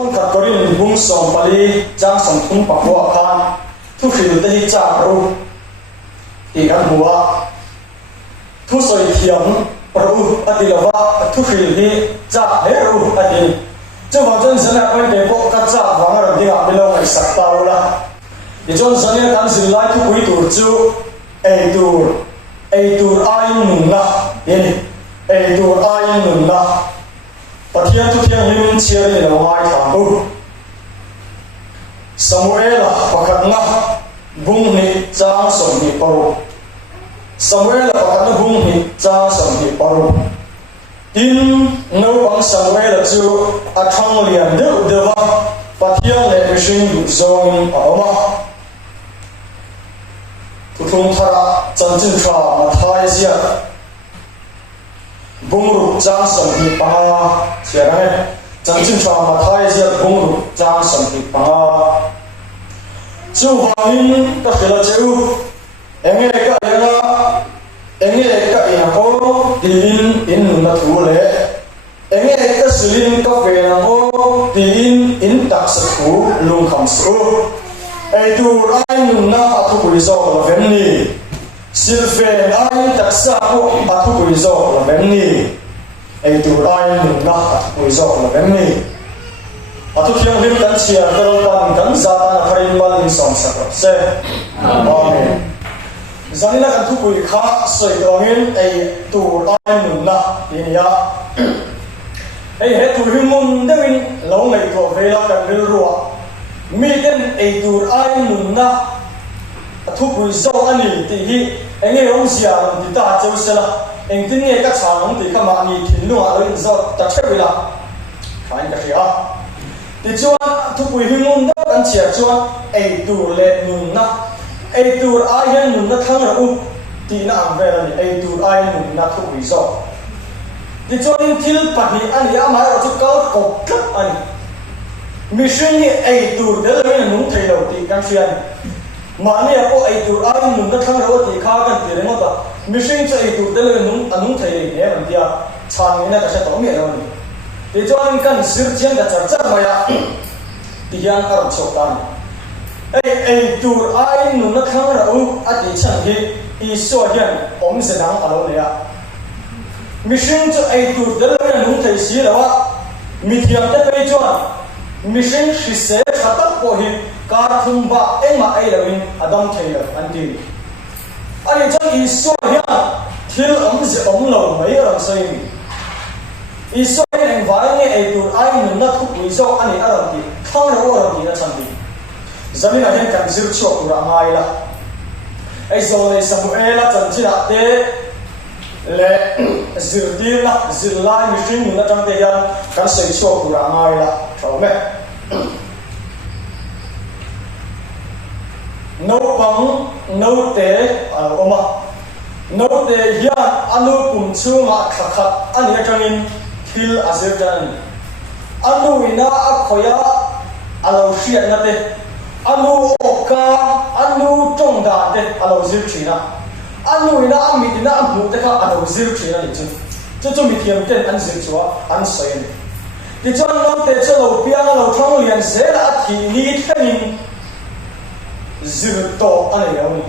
phong thật có đi bung sòng pali trang sòng thung bạc hoa khan thu khử tới cha rồi thì ăn hùa thu soi thiam rồi ati lova thu khử đi cha hết rồi ati cho vào chân dân là quay về bộ cắt cha vắng rồi đi gặp bên lâu ngày sạch tao là thì cho dân là căn dừng lại thu quý tuổi chú ai tur ai nung la ini ai tur ai nung la pathian tu thiang lim chia ni lo mai thang bu Samuel pakhat nga bung ni cha som ni paru Samuel pakhat na bung ni cha som ni paru tin no bang Samuel chu athang lian de dewa pathian le mishing du zong awama thung thara chanchin tha ma thai sia bungru chang som hi panga chiara chanchin tha ma thai sia bungru chang som hi panga chu wangin ta khela cheu enge ka ya ko tin in na thu le enge ka silin ka fe na ho tin in tak sa khu lung kham su ai tu ai nun na atu pui zo la vem ni silfe ai taksa ko atu pui zo la vem ni ai tu ai nun na atu pui zo la vem ni atu thiang lim kan chia taro pan kan za ta thain mal in som sa se amen zanina kan tu pui kha soi dongin ai tu ai nun na ni ya ai he tu himun dewin lo ngai ko vela kan bil ruwa mi den ai tur ai nun na thu pui zo ani ti hi enge ong sia ram ti ta cheu sela eng tin nge ka chang ti khama ni thin lu a lo in zo ta chewila khain ka ria ti chuan thu pui himun da kan chia chuan ai tur le nun na ai tur ai hian nun na thang ra u ti na ang ve ani ai tur ai nun na thu pui zo ti chuan thil pahni ani ama ro chu ka ko kat ani mission ni ai tur de le nung thei lo ti kan sian ma ne ko ai tur ai nung da thang ro ti kha kan ti re mo ta mission che ai tur de le nung thei le ne ram tia chan ni na ka sa to me lo ni ti chuan kan sir chiang da char char ma ya ti yang ar chok tan ai tur ai nung da thang ro a ti chang hi I so hian om se dang alo le ya mission che ai tur de le nung thei si lo wa mi thiam te pe chuan mission shi se khatak ko hi kar thum ba engma ai lawin adam thailo anti ani chang I so ya thil ze lo mai ram sai ni I so en vai nge ai tur ai nun na khu pui zo ani aram ti khang ro ram ti na chang ti zamina hen kan zir chok ra mai la ai zo le Samuel chan chi la te le zir ti la zir lai mission nun na chang te yan kan sei chok ra mai la thau me no pang no te oma no te hian anu kum chunga khakhat ani atangin thil azir dan anu ina a khoya alo hriat na te anu oka anu tongda te alo zir thina anu ina amitina amhu te kha alo zir thina ni chu chu mi thiam ten an zir chuwa an soi ni ti chuan lo te chu lo piang lo thang lian se la thi ni thanin zir to ani lo ni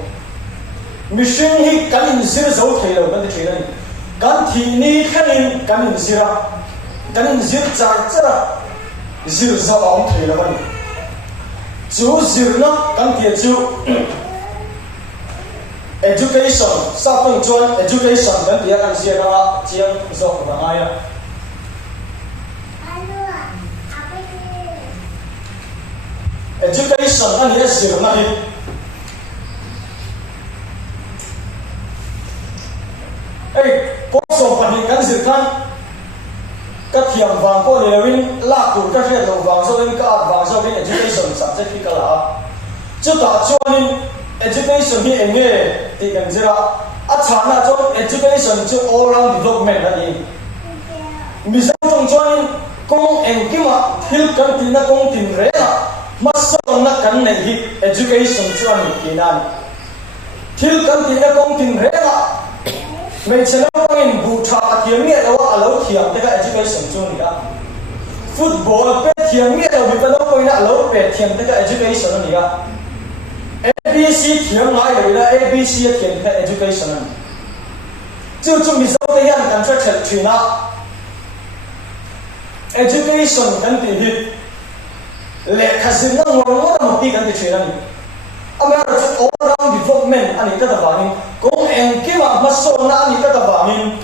mission hi kan in zir zo thei lo kan thei ni kan thi ni thanin kan in zira kan in zir char chara zir zo ong thei lo ni chu zir na kan ti chu education sa pang chuan education kan ti kan zia na chiang zo ba aya education ani zir na hi ai ko so pa ni kan zir kan ka thiam wang ko le win la tur ka hre lo wang so in ka wang so in education subject ki kala chu ta chuan education hi enge ti kan zira a chana chuan education chu all round development ani mi sa tong chuan kong engkima thil kan tin na kong tin re na masong na kan nei hi education chuan ni kinan thil kan tin na kong tin re na me chana in bu tha atiam ni alo thiam te ka education chu ni da football pe thiam nge lo bi pa lo poina lo pe thiam te ka education ani ga ABC thiam ngai lo la ABC thiam ka education ani chu mi zo te yan kan tra thina education kan ti hi le khazin na ngor mo pi kan ti thina ni amara all round development ani ta da bangin kong en ke ma maso na ani ta da bangin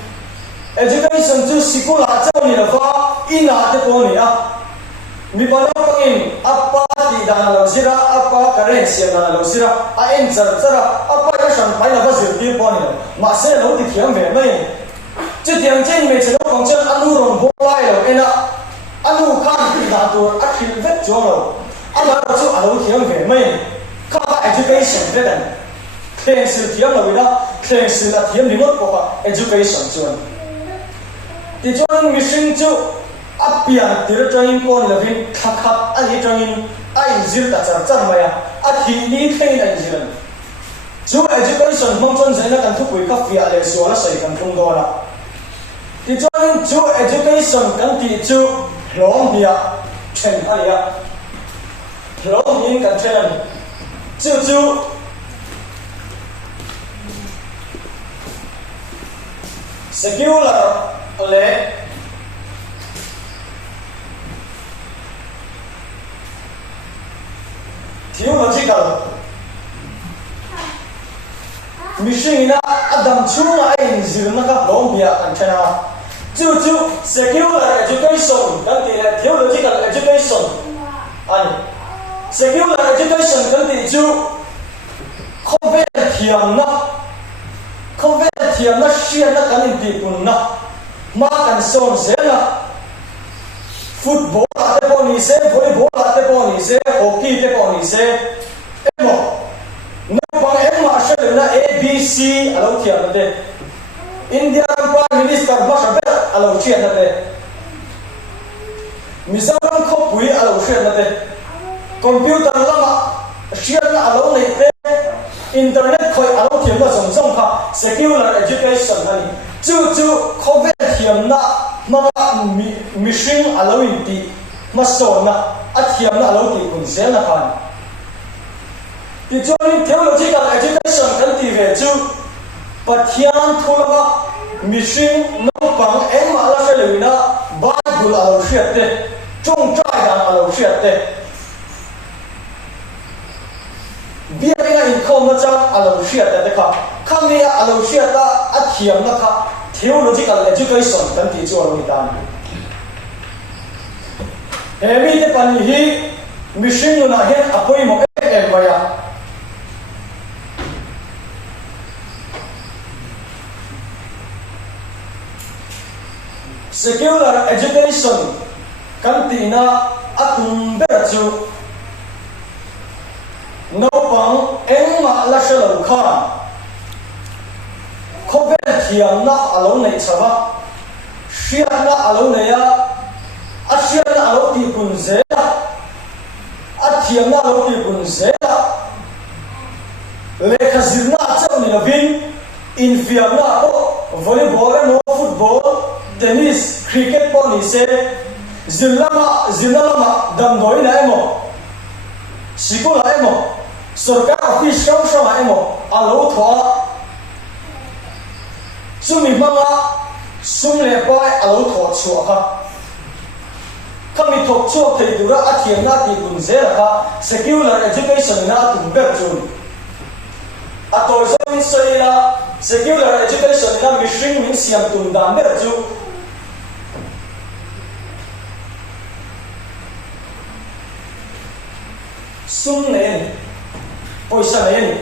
education chu sikula chau ni la fa ina te ko ni a mi pa lo pangin apa ti da lo sira apa currency da lo sira a en char chara apa ya san pai la ba zir ti po ni ma se lo ti khiam ve mai chu tiang chen me che lo kong chen anu rong bo lai lo ena anu khan ti da to a khil vet jo lo ama chu a lo khiam ve mai ka education ve dan khen sil thiam lo ida khen sil la thiam ni ngot ko education chuan ti chuan mission chu apian tir train ko lovin khakhat ani train ai zir ta char char maya a thi ni thein ai ziran chu education mong chon zaina kan thu pui ka fia le so la sai kan tung do la ti chuan chu education kan ti chu hlom bia chen alia hlom hin kan chen chu secular le theological mission na adam chunga ai zirna ka lombia antena chu secular education kan ti theological education ani secular education kan ti chu convent thiam na shia na kan ti pun na ma kan son zela football ate ko ni se volleyball ate ko ni se hockey te ko ni se emo no bang ema shel na ABC alo thiam te Indian Prime Minister Bashabe alo thiam te Mizoram ko pui alo thiam te computer lama shia na alo nei te internet khoi alo thiam na song kha secular education ani chu covid thiam na ma mission alo inti ma so na athiam na alo ti kun se na khan ti chuan theological education kan ti ve chu pathian thulama mission no pang ema ala selina bible alo shiate chung trai dan alo shiate biaringa in khom cha alo shiate te kha khamia alo shiata athiam na kha theological education kan ti chu alo dan emi te pan hi mission na hen apoi mo em baya secular education kan ti na atum be chu no pang engma la shalo kha khoben thiam na alo nei chawa shia na alo nei ya a shia na alo ti kun ze a thiam na alo ti kun ze le khazirna chau ni lovin in fiam na ko volleyball no football tennis cricket po ni se zilama dam doi na emo sikula emo sarkar office shong emo alo thwa sumi manga sumle pai alo thwa chua kha kami thok chua thei dura athiam na ti kun zera kha secular education na tum ber chu atoi zon soila secular education na mission min siam tum dam ber chu sum nen poisa nen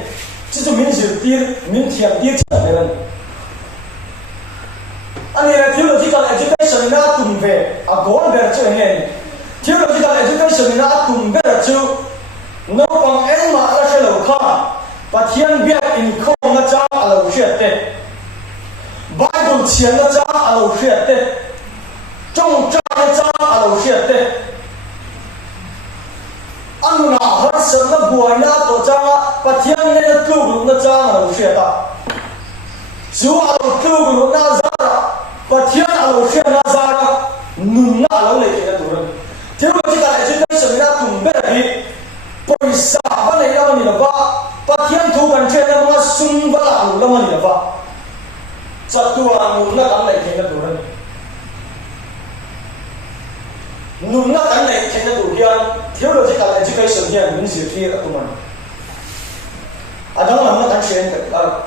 chu min zir tir min thiam tir cha nen ani la theological education na tum ve a gon ber chu nen theological education na tum ber chu no pang engma la shelo kha pathian biak in khom na cha alo shiate bible chian na cha alo shiate trong cha na cha alo shiate anuna har san na buai na to cha pathian ne na tu na cha alo shiata zu alo tu na za pathian alo shiata za nun na alo le ke na tu theological education na tum be hi poisa ba nei la ni ba pathian thu kan chen na ma sum ba la lu la ni ba chatua nu na kan nei thena tu ran nu na kan nei thena tu hian theological education hian min zir thi atuman adang lam na kan chen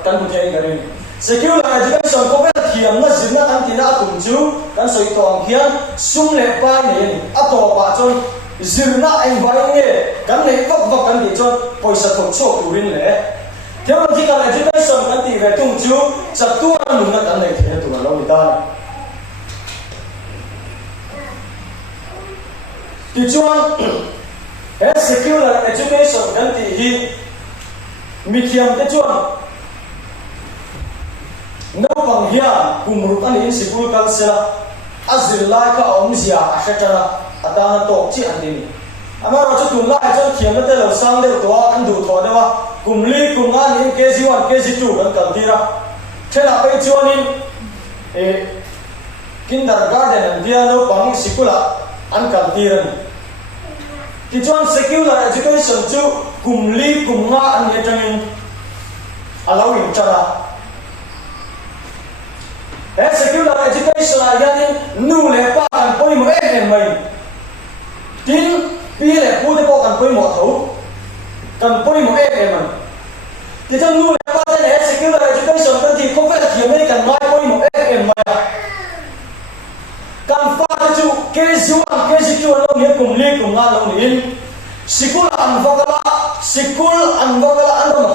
kan bu thei kan ni secular education ko vel thiam na zin na kan tina tum chu kan soi tong hian sum le pa nei ato pa chon zirna anh vai nge kan nei vak vak kan ti chon poisa thok chok turin le theological education kan ti ve tung chu chatua nu na kan nei the tu lo mi ta ti chuan secular education kan ti hi mi thiam te chuan no pang hian kumrut ani in sikul kal sela azil lai ka om zia ashatana atana tok chi andini amaro chu tun lai chon thiam na te lo sang de to an du tho dewa kumli kunga ni kg1 kg2 kan kal tira thela pe chuanin kindergarten an dia no pang sikula an kal tiran ti chuan secular education chu kumli kunga an hetangin allowing chara secular education ayanin nu le pa kan poi mo em mai tin pi le pu de po kan poi mo tho kan poi mo em mai ti chang nu le pa de secular education kan ti ko ve ti mai kan mai poi mo em mai kan fa chu kg1 lo ni kum le kum nga lo ni sikul an vakala an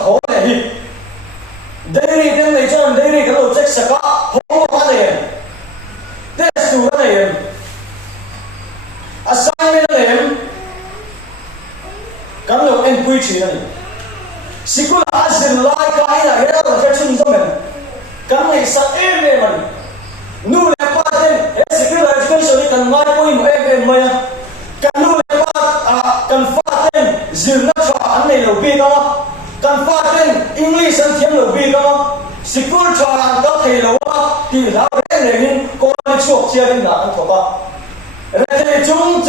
ho le hi dairy dem nei chan dairy kan lo check saka ho ma nei test tu nei assignment nei kan lo en pui chi nei sikul azil lai ka ina hera lo che chun zo men kan nei sa em man nu le pa den sikul education ni kan mai pui mo em mai kan nu le pa kan fa den zil na cha an nei lo bi ka kan fa den English an thiam lo bi ka sikul cha an ka thei lo ti la re le hin ko ni chuak chia din na an thoka re te chung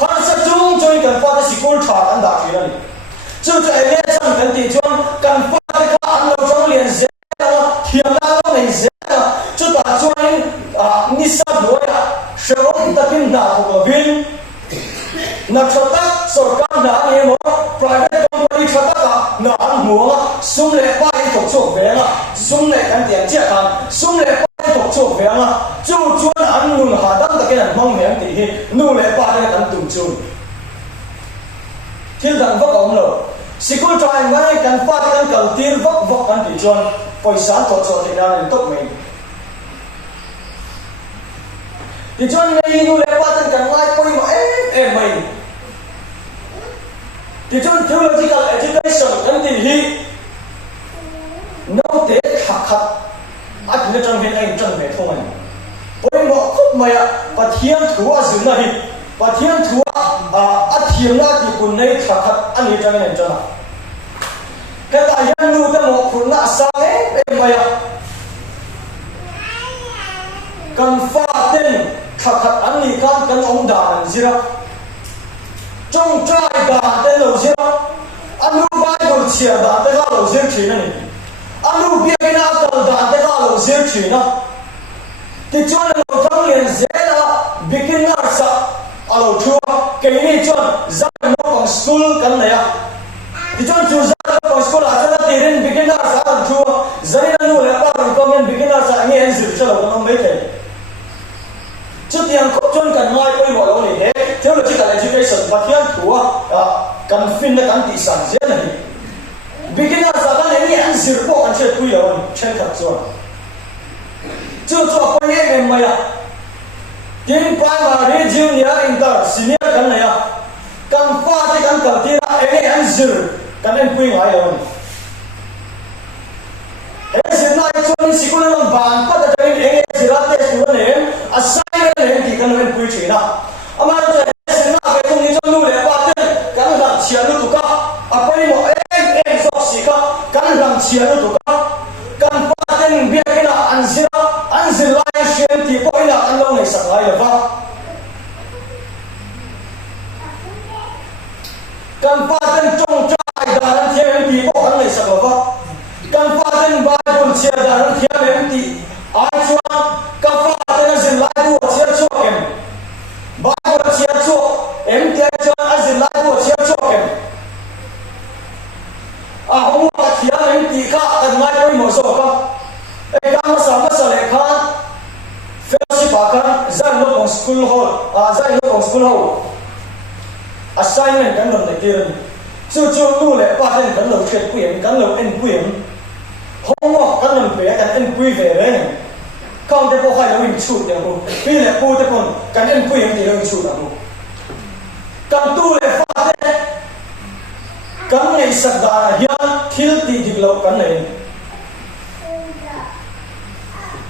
har sa chung kan fa de sikul cha an da thi ni chu ai le chang kan ti chuan kan fa de ka an lo chang lian ze thiam na lo nei ze chu ta chuan ni sa lo ya shawon takin da ko vin nakshata sarkar na ni mo private company thata ka na an muanga sum le pa i tok chok venga sum le kan tiang chia kan sum le pa i tok chok venga chu chuan an nun ha dang ta ken mang meng ti hi nu le pa le kan tum chu thil dang vak om lo sikul trai mai kan fa kan kal tir vak kan ti chuan poisa to cho ti na len tok mai ti chuan nei nu le pa tan kan lai poi ma em mai ti chuan theological education kan ti hi no te khat at ne chang hen ai chang ve thong ani poi mo khup maya pathian thua zin na hi pathian thua a thiam na ti kun nei khat ani chang hen chang ka ta yan nu ta mo khun na sa em maya kan fa ten khat ani kan om da an zira trong trai da te lo zira anu bible chia da te ga lo zir chi na ni anu bia na kal da te ga lo zir chi na ti chuan lo thang lien zela beginner sa alo thua ke ni chuan za no pang school kan na ya ti chuan chu za pang school a chana ti rin beginner sa alo thua zai na nu le pa ron komen beginner sa ni en zir cha lo kan mai te chu tiang ko chuan kan mai poi mo lo ni he theological education pathian thua kan fin na kan ti san je na ni beginner sa kan ni an zir po an che pui lo ni chen khat chuan chu chu ko ye em maya tin primary junior inter senior kan na ya kan fa ti kan kal ti ra an zir kan en pui ngai lo ni zir na chuan sikul na ban pa ta rin zira te su ne assignment ne ti kan en pui chi na ama to zir na be tung ni chuan nu le pa te kan lam chia lu tu ka apai mo em so si ka kan lam chia lu tu ka kan pa ten bia ke na an zir lai shen ti po ina an lo nei sak lai va kan paten trong trai daran thiam ti ko kan nei sakwa kan paten bible chia daran thiam ti ai chuan ka paten zin lai bu chia chuakem bible chia chu em ti chuan azin lai bu chia chuakem a hong wa thiam em ti ka kan mai ko mo so ka e ka ma sa le kha fellowship akan zan no kong school hall zan no kong school hall assignment kan lo de kiran chu nu le pa den kan lo chet puyen kan lo en puyen homework kan lo pe kan en pui ve re kaung te ko khai lo win chu ya ko pi le pu te kon kan en puyen ti lo chu da ko kan tu le fa de kan nei sak da hian thil ti dik lo kan nei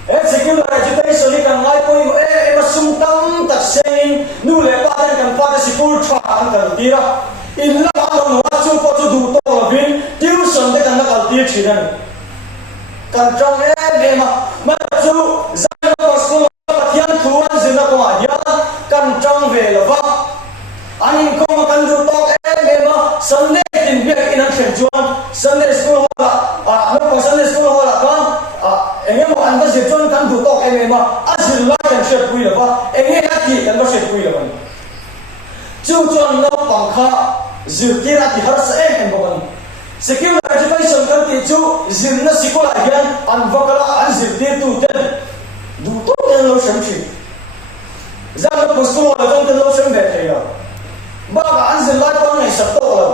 secular education ni kan ngai poi ma sum tam tak sein nu le pa den kan fa si full tra an kan tira in la lo wa chu ko chu du to vin tuition de kan kal ti chidan kan trong ma chu zan ko school pathian thuan zina ko ya kan trong ve lo wa anin ko ma kan du to ma sunday tin biak in an chen chuan sunday school hola no ko sunday school hola ka engem an ba je chon kan du tok ma azil la kan shet pui la ba engem ati kan ba shet pui la ba chu chon no pang kha zil tira ti har sa em ba ban secular education kan ti chu zil na sikola hian an vakala an zil ti tu ten du to ten lo shem chi zan ko school la ton ten lo shem de thai la ba ga an zil la pang nei sa to la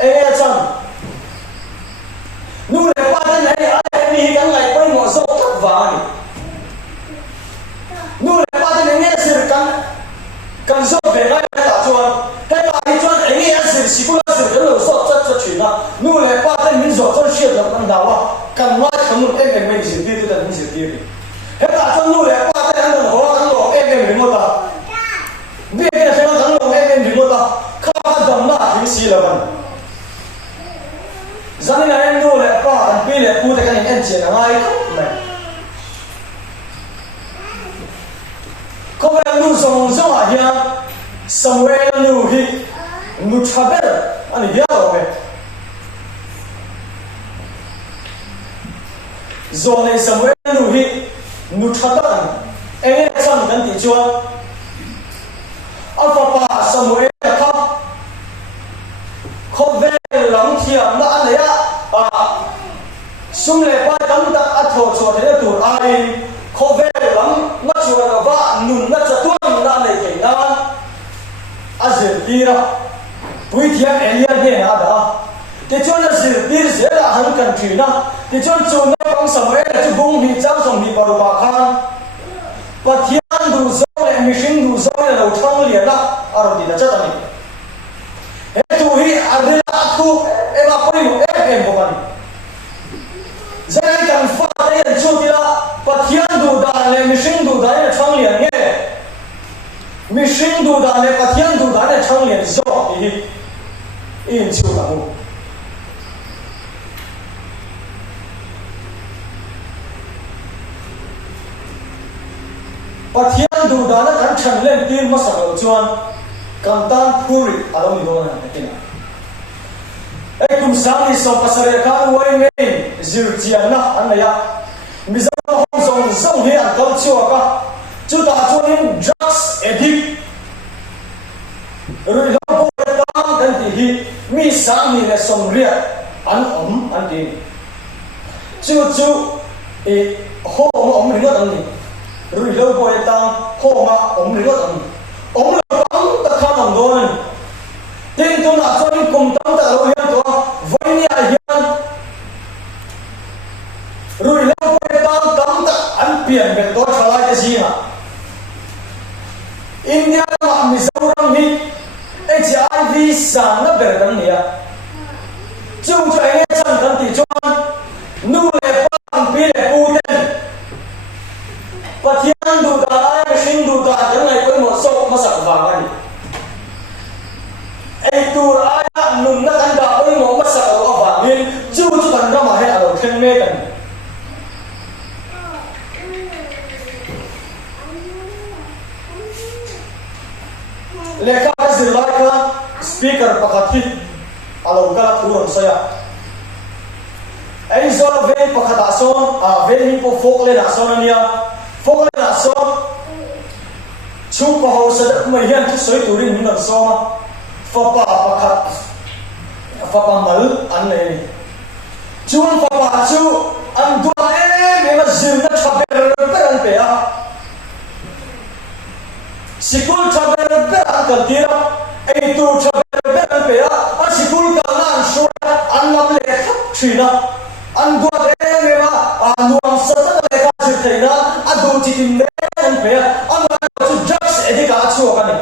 engem chan nu le pa ten ai ni kan lai poi mo so tak va ni nu le pa ten nge sir kan so ve lai ta chuan he pa ni chuan nge sir sikula sir kan lo so chat chin na nu le pa ten min zo chon shit la kan dawa kan ma kan nu em me sir ti ta ni sir ti he ta chuan nu le pa ten an ho kan lo em mo ta be ke na kan lo em mo ta kha dam na thi si la ban zani na em nu le pa an pi le pu te kan en chen ngai me ko ba nu song song a ya somewhere nu hi nu chabel ani ya lo me zone somewhere nu hi nu chatan en chang kan ti chuan alpha pa somewhere ka ko ve lam thiam na an ya sum le pa tam tak a tho cho the tur ai ko ve lam ma chu na va nun na cha tuam na nei ke na azir tira pui thiam elia he na da te chon azir tir se la han kan thi na te chon chu na pang samwe la chu bung hi chang som hi paru ba khan pathian du zo le mission du zo le lo thang le na aro ti da cha ta ni tu hi adela tu ema poi mo em bo ban zai kan fa te chu ti la pathian du da le mission du da le thang le nge mission du da le pathian du da le thang le zo hi in chu da mu pathian du da le kan chan len tin ma sa lo chuan kan tan phuri alo ni do na kina ai kum sang ni so pasare kan wai me zir chian na an ya mi za hong song song he an kal chua ka chu ta chuan drugs addict ru lo bo ta kan ti hi mi sang ni le som ria an ti chu e ho om ri lo ni ru lo bo ta ho ma om ri lo ni om lo bang ta kha nong do ni tin tu na chuan kum tam ta lo hian to vai ni a hian rui lo po tam tam ta an pian be to thalai te zinga india ma mizoram ni HIV sang na ber dang nia chung cho ai chang kan ti chuan nu le pang pi le pu ten pathian du da ai shin du da kan ngai ko mo so ma sak wa ga ni ai tur aya nun na kan da ko mo ma sak wa wa min chu kan ra ma he alo khen me kan le ka zilai ka speaker pakati alo kala thuron soya ai zo ve pakhata son a ve ni po fok le da son ania fok le da son chu ko ho sa mai hian thu soi turin hin so ma fa pa pakhat fa pa mal an le ni chuan fa pa chu an do me ma zir na thaber per an pe a sikul thaber per an kal tira ai tu thaber per an pe a sikul ka nan so an lam le thap thina an do me ma nuam sa ta le ka chi theina a do chi tin le an pe a an chu drugs edika chu ka ni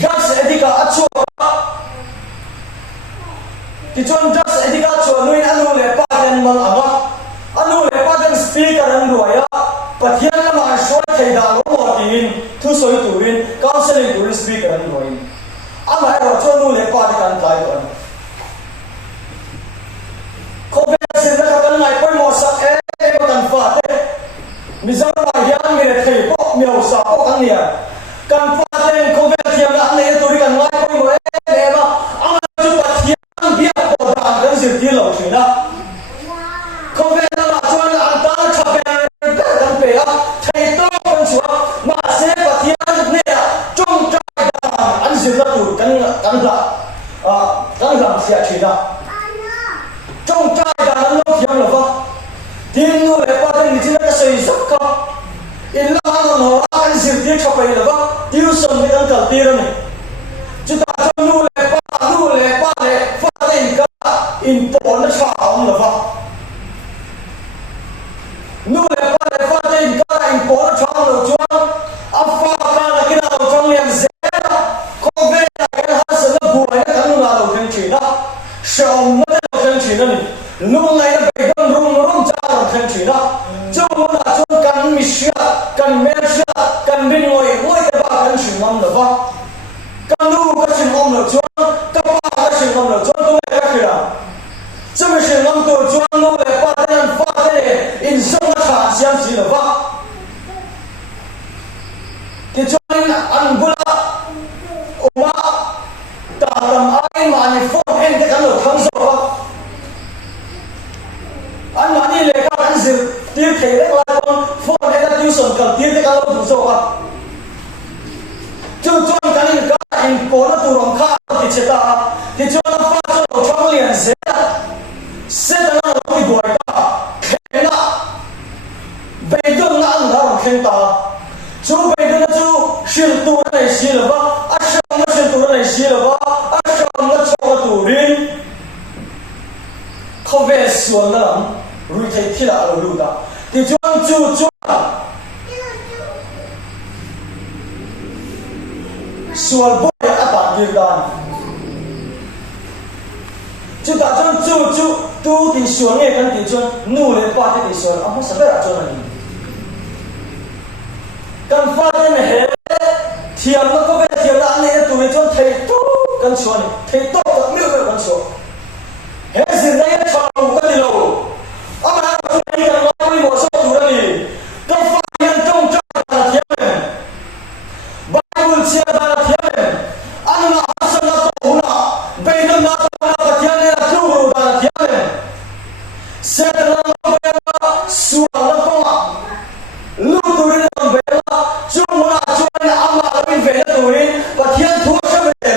drugs edika chu ki chon drugs edika chu noi anu le pa den mang anga anu le pa den speaker an ruaya pathian lama so thei da lo mo tin thu soi turin counseling turin speaker an ruai ama ro chon nu le pa de kan tlai to ko be sin da kan ngai poi mo sak ma kan fa te mi za ma yang mi le thei po mi au sa po kan nia kan fa ten ko be thiam la ne turi kan ngai poi mo e ma ama chu pathian bia po da kan zir ti lo thina ko be la ma chon an ta tha be kan pe a thei to kan chua ma se pathian ne chung tra da an zir la tu kan la kan la sia thina chung tra da an lo thiam lo va tin nu le pa ten ni tin ka sei sak ka in la no no an zir ti tha pe la va tiu som ni kan kal ti ra ni chu ta chon nu le pa le fa ten ka in po na cha om la va nu le pa ten ka in po na cha lo chuan a fa ka la ki na lo chong lian ze ko ve la kan ha sa na bu ai kan nu la lo kan chi na shom na lo kan chi na ni lu ngai na be don rum cha lo kan chi na chu na chon kan mi sia kan me sia kan bin ngoi te ba kan chi nam la va kan lu ka chi nam lo chuan ka pa ka chi nam lo chuan tu ka ki ra chu mi chi nam tu chuan lu le pa ten fa te in song na tha siam chi la va ki chuan an bula uma ta ram ai ma ni phone en te kan lo thang so va an ma ni le ka kan zir ti thei le la kon phone en ta tuition kan ti te kan lo thu so va chu chuan kan in ka in ko na tu rom kha ti cheta ti chuan fa cho lo chong lian se se da na lo ti boi ta khena be dong na an da khen ta chu be dong chu shil tu nei si la va a sham na shil tu nei si la va a sham na cho tu rin kho ve suan na lam rui thei thi la lo lu da ti chuan chu sual boy ata girdan chu ta chon chu tu ti suan nge kan ti chon nu le pa ti suan a sa ba chon ani kan fa ne he thiam na ko be thiam na ne tu me chon thei to kan chuan ni thei to ka mi be kan chuan he zin na ya chau ka ni lo ama tu ni kan lo ni mo so tu ra ni kan fa yan chong cha ta thiam Bible chia ba thiam an na sa na to na be na na to na thiam ne la tu ro ba thiam se na lo be na su na to ma lu tu ri na be na chu na chu na ama bin be na tu ri ba thiam thu sa be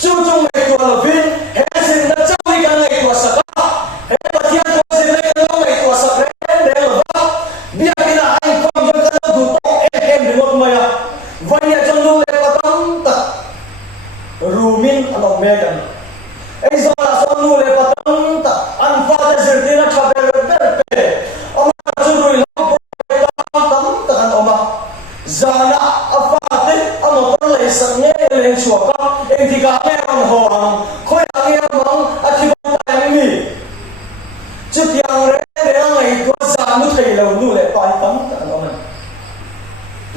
chu chung me tu lo bin he sin na cha ni kan ngai tu sa ka he ba thiam tu sin na lo ngai tu sa pre de lo ba bia kina ai kom jo ka du to em de mot ma ya vai ya chung lu le pa tam ta rumin ano me kan ai zo la so lu le pa tam ta an fa de zir ti na tha be pe oma chu ru lo tam ta kan oma zana afate amo to le sang ne le chua ka en ti ka me ong ho ang khoi ang ya mong a thi ba ta mi chu tiang re de ngai ko za mu thei lo nu le pa tam ta kan oma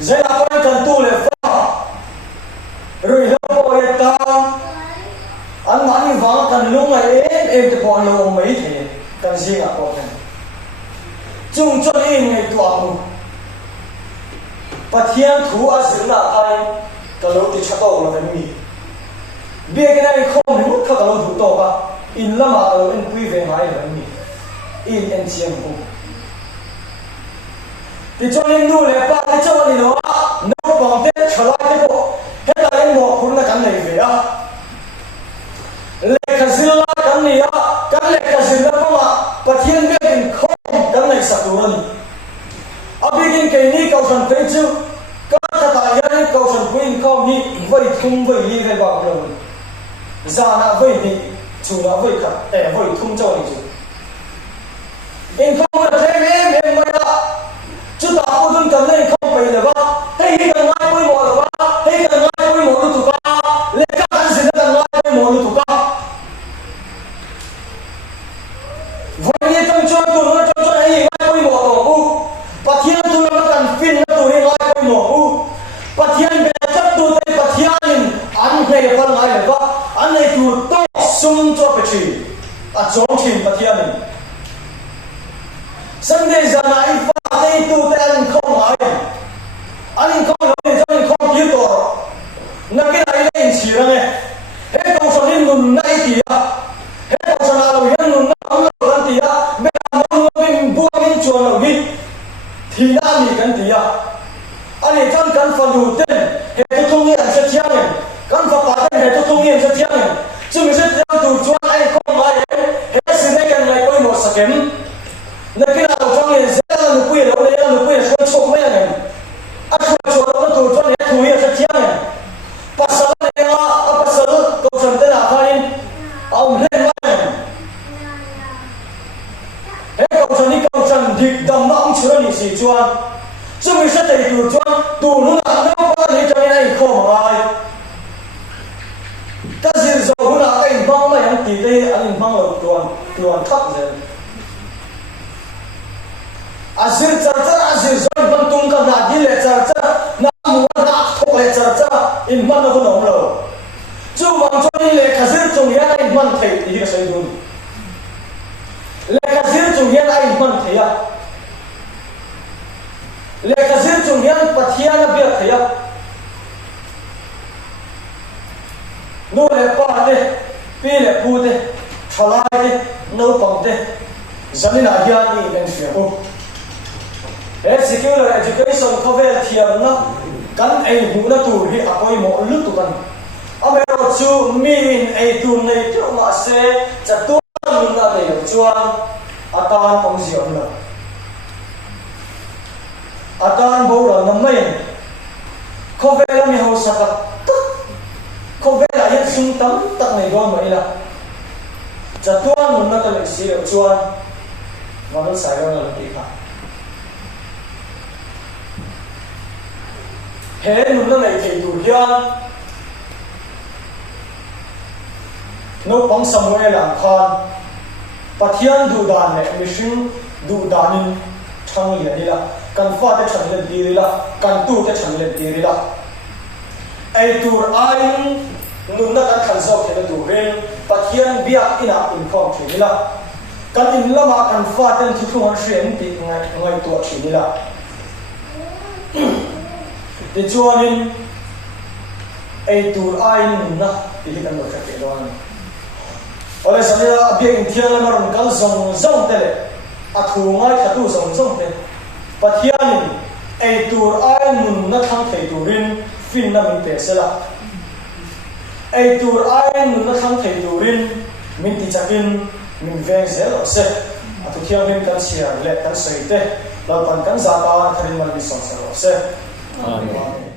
zai la pa kan tu le fa rui lo po ye ta an ma ni wa kan lu ngai em te pon lo mai the kan zinga ko kan chung chon in ngai tu amu pathian thu a zir na ai ka lo ti cha to la mi bia cái này không thì mất khắc lâu thủ to cả in lắm mà lâu in quy về ngay là mình in en chiêm cũng thì cho nên nu lẽ ba thì cho nên nó nấu bằng thế trở lại thế bộ hết là em ngọc cũng là cái này về á lẽ cái gì là cái này á cái lẽ cái gì là không à và thiên biết mình không cái này sạch luôn à bây giờ cái này câu chuyện phải chứ các tài nhân câu chuyện quên không đi vậy thung vậy đi về bảo rồi ra na vậy đi chủ na vậy cả để vậy thung cho đi chứ em không là thế em mà chứ ta có đừng cần lên không phải là ba hay cần ngay quay mỏ là ba hay cần ngay quay mỏ là tụi ba lấy các anh xin cần ngay quay mỏ là tụi ba vậy như trong cho hay ngay quay mỏ tổ u và thiên tụi nó cần phiền nó tụi ngay quay mỏ u và thiên về chấp tụi tay và thiên anh này phân ngay là ba anh này tụi to sung cho cái gì à chống chìm và thiên này Sunday giờ này pha đây tu te anh không nói anh không nói cho anh không biết rồi na cái này lên chỉ ra này hết câu chuyện nên ngừng ngay thì hết câu chuyện nào hiện ngừng nó làm thì bây giờ mình buông mình chuồn rồi đi thì đã gì cái thì anh ấy cần phải đủ tiền hết tôi thông nghiệm sẽ chiang này cần phải bảo tên hết tôi thông nghiệm sẽ chiang này chứ mình sẽ theo đủ chuồn anh không nói hết sự này cần này coi một sự kiện na cái nào trong này sẽ là một quyền đâu đấy là một quyền số chục mấy này à số nó tụi cho này tụi sẽ chiang này pasal này pasal câu chuyện thế nào thôi ông lên này hết câu chuyện đi câu chuyện thì đầm nó ông chưa đi gì chuan chứ mình sẽ thấy tụi chuan tụi nó làm đâu có gì cho này không ai cái gì rồi nó là cái băng này anh tí đây anh băng ở tuần thấp rồi Azir charcha azir zon ban tung ka na di le charcha na mu na thok le charcha in man no no lo chu wang choni le khazir chung ya in man thei ti ka sai dun le khazir chung ya in man thei ya le khazir chung ya pathia na bia thei ya no le pa te pi le pu te thalai te no pang te zamina ya ni ben fiao secular education cover thiam na kan ei hu na tur hi apoi mo lu tu kan amero chu min ei tu nei tu ma se cha tu min na nei chuan atan ong zion la atan bo ra na mai cover la mi ho sa ka cover la yan sung tam tak nei do mai la cha tuan mun na ta le si chuan ma no sai ra la ki kha hệ nun nó này thì đủ hian nấu bóng Samuel làm khan và thiên đủ đàn này mình xin đủ đàn in thằng liền đi là cần pha cái thằng liền đi là cần tu cái thằng liền đi là ai tu ai nun nó cần khẩn dọc thì nó đủ lên và thiên bia ina in phong thì là cần in là mà cần pha tên thứ không xuyên thì ngay tuổi thì là thì cho nên ai tu ai na thì cái nó phải đó ở đây sau đó biết thiên là mà mình cần dùng thế à thu ngay cả tu dùng thế và thiên ai tu ai mình nó thăng thầy tu rin fin là mình phải sẽ là ai tu ai mình nó thăng thầy tu rin mình thì chắc mình về sẽ là sẽ à tu thiên mình cần share lệ cần sấy thếเรา cần กัน zata ทริมัน resource เราเส Amen.